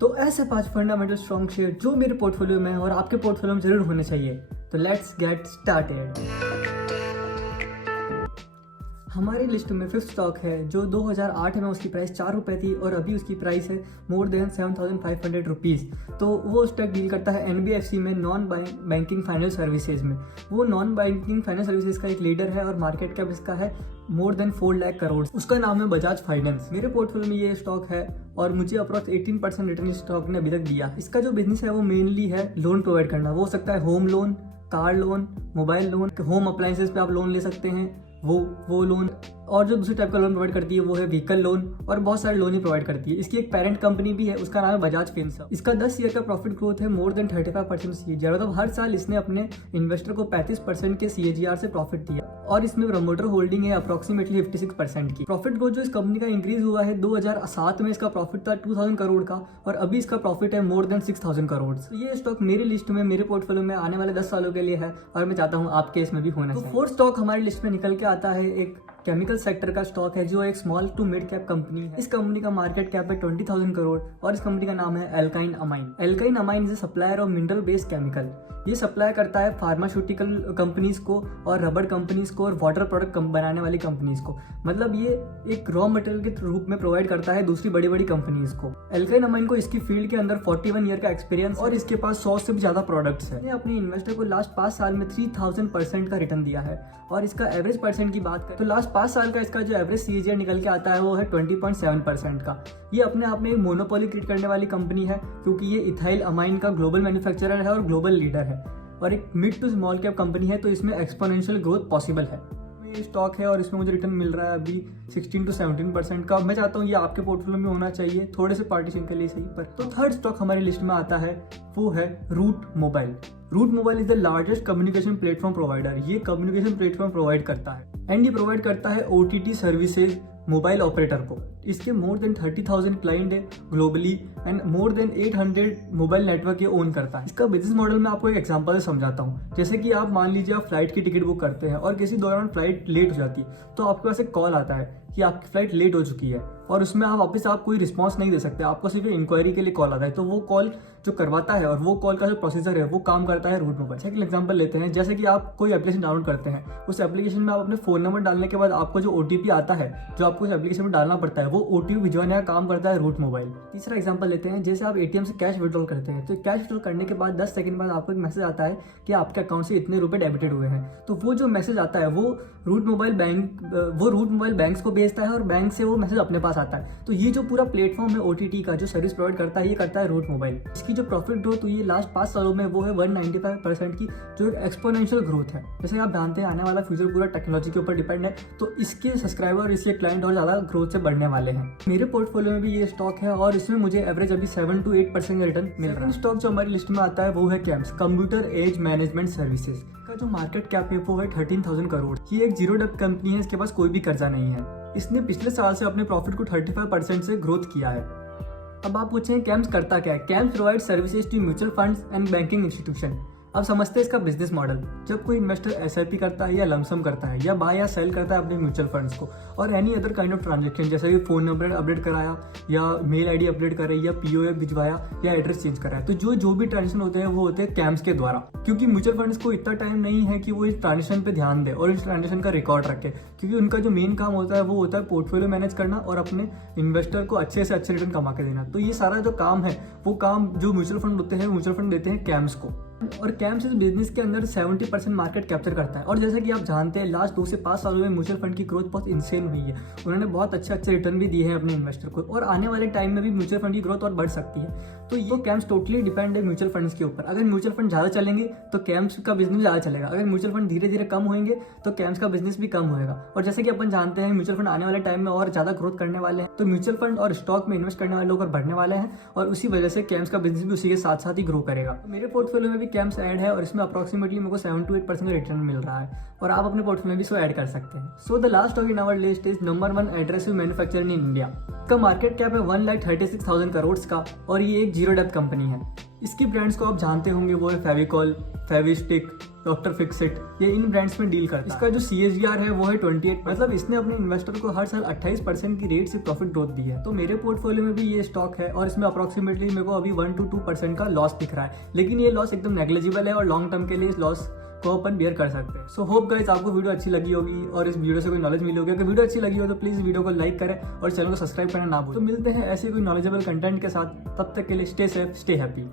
तो ऐसे 5 fundamental strong share जो मेरे पोर्टफोलियो में है और आपके पोर्टफोलियो में जरूर होने चाहिए। तो लेट्स गेट स्टार्टेड। हमारी लिस्ट में फिफ्थ स्टॉक है जो 2008 में उसकी प्राइस 4 रुपये थी और अभी उसकी प्राइस है मोर देन 7,500 रुपीज़। तो वो स्टॉक डील करता है NBFC में, नॉन बैंकिंग फाइनेंस सर्विसेज में। वो नॉन बैंकिंग फाइनेंस सर्विसेज का एक लीडर है और मार्केट कैप इसका है मोर देन 4 लाख करोड़। उसका नाम है बजाज फाइनेंस। मेरे पोर्टफोलियो में ये स्टॉक है और मुझे अप्रॉक्स 18% रिटर्न इस स्टॉक ने अभी तक दिया। इसका जो बिजनेस है वो मेनली है लोन प्रोवाइड करना। वो हो सकता है home loan, car loan, mobile loan, home appliances पे आप लोन ले सकते हैं, वो लोन। और जो दूसरे टाइप का लोन प्रोवाइड करती है वो है व्हीकल लोन और बहुत सारे लोन ही प्रोवाइड करती है। इसकी एक पेरेंट कंपनी भी है, उसका नाम है बजाज फिनसर्व। इसका 10 ईयर का प्रॉफिट ग्रोथ है मोर देन 35% CAGR। मतलब हर साल इसने अपने इन्वेस्टर को 35% के CAGR से प्रॉफिट दिया और इसमें प्रमोटर होल्डिंग है अप्रोक्सीमेटली 56% की। प्रॉफिट ग्रोथ जो इस कंपनी का इंक्रीज हुआ है, 2007 में इसका प्रॉफिट था 2000 करोड़ का और अभी इसका प्रॉफिट है मोर देन 6000 करोड़। तो ये स्टॉक मेरी लिस्ट में, मेरे पोर्टफोलियो में आने वाले 10 सालों के लिए है और मैं चाहता हूँ आपके इसमें भी होना चाहिए। तो फोर्थ स्टॉक हमारी लिस्ट में निकल के आता है एक केमिकल सेक्टर का स्टॉक है जो एक small to mid cap company है। इस कंपनी का मार्केट कैप है 20,000 करोड़ और इस कंपनी का नाम है alkyne amine. Alkyne amine is a supplier of mineral based chemical. ये सप्लाई करता है फार्मास्यूटिकल कंपनीज को और रबर कंपनीज को और वाटर प्रोडक्ट बनाने वाली कंपनीज को। मतलब ये एक रॉ मटेरियल के रूप में प्रोवाइड करता है दूसरी बड़ी बड़ी कंपनीज को। एल्काइन अमाइन को इसकी फील्ड के अंदर 41 ईयर का एक्सपीरियंस और इसके पास 100 से भी ज्यादा प्रोडक्ट्स है। अपने इन्वेस्टर को लास्ट 5 साल में 3000% का रिटर्न दिया है और इसका एवरेज परसेंट की बात करें तो लास्ट 5 साल का इसका जो एवरेज CAGR निकल के आता है वो है 20.7% का। ये अपने आप में मोनोपोली क्रिएट करने वाली कंपनी है क्योंकि ये इथाइल अमाइन का ग्लोबल मैन्युफैक्चरर है और ग्लोबल लीडर है और एक mid to small cap company है, तो इसमें एक्सपोनेंशियल ग्रोथ पॉसिबल है। ये स्टॉक है और इसमें मुझे रिटर्न मिल रहा है अभी 16 to 17% का। मैं चाहता हूँ ये आपके पोर्टफोलियो में होना चाहिए, थोड़े से पार्टीशन के लिए सही पर। तो थर्ड स्टॉक हमारी लिस्ट में आता है वो है Route Mobile. Route Mobile is the largest communication platform provider. ये कम्युनिकेशन प्लेटफॉर्म प्रोवाइड करता है एंड ये प्रोवाइड करता है OTT सर्विसेज मोबाइल ऑपरेटर को। इसके मोर देन 30,000 क्लाइंट है globally and more than 800 mobile network ये ओन करता है। इसका बिजनेस मॉडल मैं आपको एक एग्जांपल से समझाता हूँ। जैसे कि आप मान लीजिए आप फ्लाइट की टिकट बुक करते हैं और किसी दौरान फ्लाइट लेट हो जाती है तो आपके पास एक कॉल आता है कि आपकी फ्लाइट लेट हो चुकी है और उसमें आप वापस कोई रिस्पॉन्स नहीं दे सकते, आपको सिर्फ इंक्वायरी के लिए कॉल आता है। तो वो कॉल जो करवाता है और वो कॉल का जो प्रोसीजर है वो काम करता है रूट मोबाइल। एक एग्जांपल लेते हैं, जैसे कि आप कोई एप्लीकेशन डाउनलोड करते हैं, उस एप्लीकेशन में आप अपने फोन नंबर डालने के बाद आपको जो OTP आता है जो आपको उस एप्लीकेशन में डालना पड़ता है वो OTP भिजवाने का काम करता है रूट मोबाइल। तीसरा एग्जांपल लेते हैं, जैसे आप ATM से कैश विड्रॉल करते हैं तो कैश विड्रॉल करने के बाद 10 सेकंड बाद आपको एक मैसेज आता है कि आपके अकाउंट से इतने रुपए डेबिटेड हुए हैं। तो वो जो मैसेज आता है वो रूट मोबाइल बैंक्स को भेजता है और बैंक से वो मैसेज अपने पास आता है। तो ये जो पूरा प्लेटफॉर्म है OTT का जो सर्विस प्रोवाइड करता है ये करता है रूट मोबाइल। इसकी जो प्रॉफिट ग्रोथ हुई है लास्ट 5 सालों में वो है 195% की, जो एक एक्सपोनेंशियल ग्रोथ है। जैसे आप जानते हैं आने वाला फ्यूचर पूरा टेक्नोलॉजी के ऊपर डिपेंड है, तो इसके सब्सक्राइबर और इसके क्लाइंट और ज्यादा ग्रोथ से बढ़ने वाले हैं। मेरे पोर्टफोलियो में भी ये स्टॉक है और इसमें मुझे एवरेज अभी 7 to 8% का रिटर्न मिल रहा है। स्टॉक जो हमारी लिस्ट में आता है वो है CAMS, computer age management services का जो मार्केट कैप है वो है 13,000 करोड़। ये एक जीरो डेब्ट कंपनी है, इसके पास कोई भी कर्जा नहीं है। इसने पिछले साल से अपने प्रॉफिट को 35% से ग्रोथ किया है। अब आप पूछें कैम्स करता क्या है? CAMS provide services to mutual funds and banking institution. अब समझते हैं इसका बिजनेस मॉडल। जब कोई इन्वेस्टर SIP करता है या लमसम करता है या बाय या सेल करता है अपने म्यूचुअल फंड्स को और any other kind of transaction, जैसे कि फोन नंबर अपडेट कराया या मेल ID अपडेट कराई या POF भिजवाया या एड्रेस चेंज कराया, तो जो भी ट्रांजेक्शन होते हैं वो होते हैं कैम्स के द्वारा। क्योंकि म्यूचुअल फंड्स को इतना टाइम नहीं है कि वो इस ट्रांजेक्शन पे ध्यान दे और इस ट्रांजेक्शन का रिकॉर्ड रखे, क्योंकि उनका जो मेन काम होता है वो होता है पोर्टफोलियो मैनेज करना और अपने इन्वेस्टर को अच्छे से अच्छे रिटर्न कमा के देना। तो ये सारा जो काम है वो काम जो म्यूचुअल फंड होते हैं म्यूचुअल फंड देते हैं कैम्स को। और कैम्स इस बिजनेस के अंदर 70% मार्केट कैप्चर करता है। और जैसे कि आप जानते हैं लास्ट 2 से 5 सालों में म्यूचुअल फंड की ग्रोथ बहुत इंसेन हुई है। उन्होंने बहुत अच्छे रिटर्न भी दिए हैं अपने इन्वेस्टर को और आने वाले टाइम में भी म्यूचुअल फंड की ग्रोथ और बढ़ सकती है। तो ये कैम्स टोटली डिपेंड है म्यूचुअल फंड्स के ऊपर। अगर म्यूचुअल फंड ज़्यादा चलेंगे तो कैम्स का बिजनेस ज़्यादा चलेगा, अगर म्यूचुअल फंड धीरे धीरे कम होंगे तो कैम्स का बिजनेस भी कम होगा। और जैसे कि अपन जानते हैं म्यूचुअल फंड आने वाले टाइम में और ज़्यादा ग्रोथ करने वाले हैं, तो म्यूचुअल फंड और स्टॉक में इन्वेस्ट करने वाले लोग और बढ़ने वाले हैं और उसी वजह से कैम्स का बिजनेस भी उसी के साथ साथ ही ग्रो करेगा। तो मेरे पोर्टफोलियो में भी कैम्स ऐड है और इसमें अप्रोक्सीमेटली मेरे को 7 to 8% का रिटर्न मिल रहा है और आप अपने पोर्टफोलियो में भी इसको ऐड कर सकते हैं। So the last stock in our list is number 1 adhesive manufacturer in India. इसका मार्केट कैप है 1,36,000 करोड़ का और ये एक जीरो डेब्ट कंपनी है। इसकी ब्रांड्स को आप जानते होंगे, वो है फेविकॉल, फेविस्टिक, डॉक्टर फिक्सिट, ये इन ब्रांड्स में डील करता है। इसका जो CAGR है वो है 28, मतलब इसने अपने इन्वेस्टर को हर साल 28% की रेट से प्रॉफिट ग्रोथ दी है। तो मेरे पोर्टफोलियो में भी ये स्टॉक है और इसमें अप्रोक्सीमेटली मेरे को अभी 1 to 2% का लॉस दिख रहा है, लेकिन ये लॉस एकदम नेग्लिजिबल है और लॉन्ग टर्म के लिए इस लॉस को अपन बियर कर सकते हैं। सो होप गाइस आपको वीडियो अच्छी लगी होगी और इस वीडियो से कोई नॉलेज मिली होगी। अगर वीडियो अच्छी लगी हो तो प्लीज वीडियो को लाइक करें और चैनल को सब्सक्राइब करना ना भूलें। तो मिलते हैं ऐसे कोई नॉलेजेबल कंटेंट के साथ, तब तक के लिए स्टे सेफ, स्टे हैप्पी।